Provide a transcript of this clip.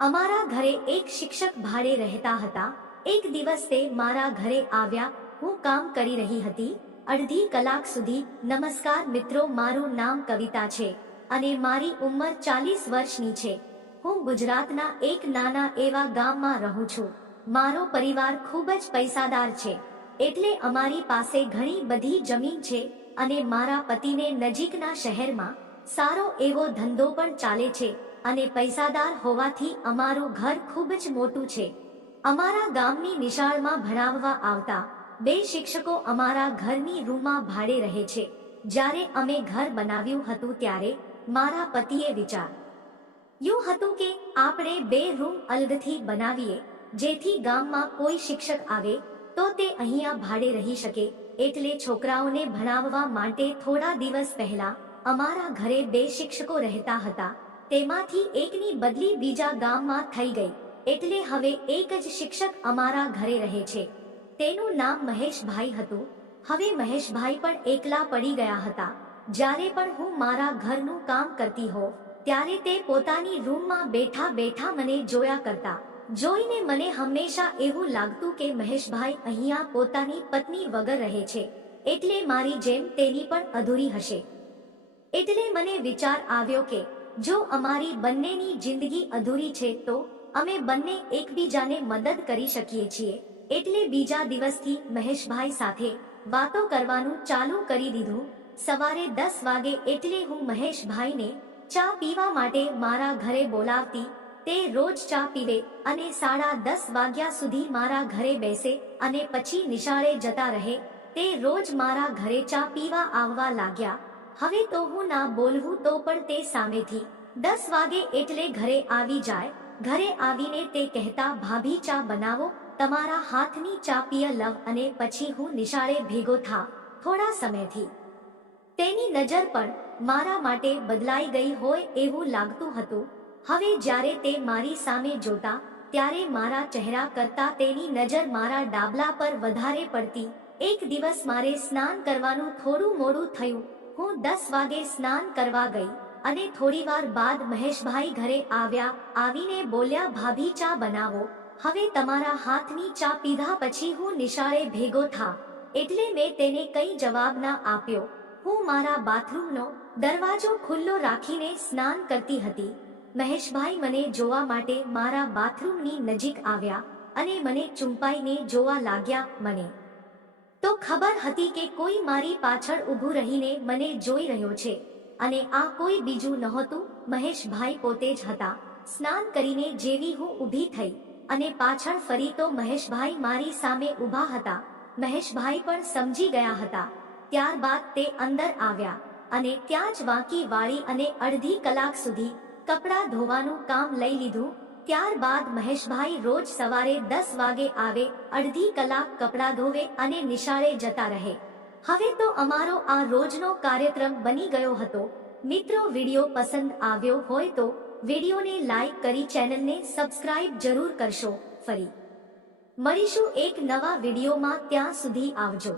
અમારા ઘરે એક શિક્ષક ભાડે રહેતા હતા. એક દિવસ તે મારા ઘરે આવ્યા. હું કામ કરી રહી હતી. અડધી કલાક સુધી. નમસ્કાર મિત્રો, મારું નામ કવિતા છે અને મારી ઉંમર 40 વર્ષની છે. હું ગુજરાતના એક નાના એવા ગામમાં રહું છું. મારો પરિવાર ખૂબ જ પૈસાદાર છે, એટલે અમારી પાસે ઘણી બધી જમીન છે અને મારા પતિને નજીકના શહેરમાં સારો એવો ધંધો પણ ચાલે છે અને પૈસાદાર હોવાથી અમારું ઘર ખૂબ જ મોટું છે. અમારા ગામની નિશાળમાં ભણાવવા આવતા બે શિક્ષકો અમારા ઘરની રૂમમાં ભાડે રહે છે. જ્યારે અમે ઘર બનાવ્યું હતું ત્યારે મારા પતિએ વિચાર્યું હતું કે આપણે બે રૂમ અલગથી બનાવીએ, જેથી ગામમાં કોઈ શિક્ષક આવે તો તે અહીંયા ભાડે રહી શકે. એટલે છોકરાઓને ભણાવવા માટે થોડા દિવસ પહેલા અમારા ઘરે બે શિક્ષકો રહેતા હતા. તેમાંથી એકની બદલી બીજા ગામમાં થઈ ગઈ, એટલે હવે એક જ શિક્ષક અમારા ઘરે રહે છે. તેનું નામ મહેશભાઈ હતું. હવે મહેશભાઈ પણ એકલા પડી ગયા હતા. જ્યારે પણ હું મારા ઘરનું કામ કરતી હોઉં ત્યારે તે પોતાની રૂમમાં બેઠા બેઠા મને જોયા કરતા. જોઈને મને હંમેશા એવું લાગતું કે મહેશભાઈ અહીંયા પોતાની પત્ની વગર રહે છે, એટલે મારી જેમ તેની પણ અધૂરી હશે. એટલે મને વિચાર આવ્યો કે જો અમારી બંનેની જિંદગી અધૂરી છે તો અમે બંને એકબીજાને મદદ કરી શકીએ છીએ. એટલે બીજા દિવસથી મહેશભાઈ સાથે વાતો કરવાનું ચાલુ કરી દીધું. સવારે 10 વાગે એટલે હું મહેશભાઈને ચા પીવા માટે મારા ઘરે બોલાવતી. તે રોજ ચા પીવે અને 10:30 વાગ્યા સુધી મારા ઘરે બેસે અને પછી નિશાળે જતા રહે. તે રોજ મારા ઘરે ચા પીવા આવવા લાગ્યા. હવે તો હું ના બોલવું તો પણ તે સામેથી 10 વાગે એટલે ઘરે આવી જાય. ઘરે આવીને તે કહેતા, ભાભી ચા બનાવો, તમારા હાથની ચા પીય લવ. અને પછી હું નિશાળે ભેગો થા. થોડા સમયથી તેની નજર પણ મારા માટે બદલાઈ ગઈ હોય એવું લાગતું હતું. હવે જ્યારે તે મારી સામે જોતા ત્યારે મારા ચહેરા કરતા તેની નજર મારા ડાબલા પર વધારે પડતી. એક દિવસ મારે સ્નાન કરવાનું થોડું મોડું થયું. હું 10 વાગે સ્નાન કરવા ગઈ અને થોડીવાર બાદ મહેશભાઈ ઘરે આવ્યા. આવીને બોલ્યા, ભાભી ચા બનાવો. હવે તમારા હાથની ચા પીધા પછી હું નિશાળે ભેગો થા. એટલે મેં તેને કંઈ જવાબ ના આપ્યો. હું મારા બાથરૂમનો દરવાજો ખુલ્લો રાખીને સ્નાન કરતી હતી. મહેશભાઈ મને જોવા માટે મારા બાથરૂમની નજીક આવ્યા અને મને ચૂંપાઈને જોવા લાગ્યા. મને તો ખબર હતી કે કોઈ મારી પાછળ ઊભું રહીને મને જોઈ રહ્યો છે અને આ કોઈ બીજું નહોતું, મહેશભાઈ પોતે જ હતા. સ્નાન કરીને જેવી હું ઊભી થઈ અને પાછળ ફરી તો મહેશભાઈ મારી સામે ઊભા હતા. મહેશભાઈ પણ સમજી ગયા હતા. ત્યારબાદ તે અંદર આવ્યા અને ત્યાં જ વાંકી વાળી અને અડધી કલાક સુધી કપડાં ધોવાનું કામ લઈ લીધું. ત્યારબાદ મહેશભાઈ રોજ સવારે 10 વાગે આવે, અડધી કલાક કપડાં ધોવે અને નિશાળે જતા રહે. હવે તો અમારો આ રોજનો કાર્યક્રમ બની ગયો હતો. મિત્રો, વિડીયો પસંદ આવ્યો હોય તો વિડીયોને લાઈક કરી ચેનલને સબસ્ક્રાઇબ જરૂર કરશો. ફરી મળીશું એક નવા વિડીયોમાં. ત્યાં સુધી આવજો.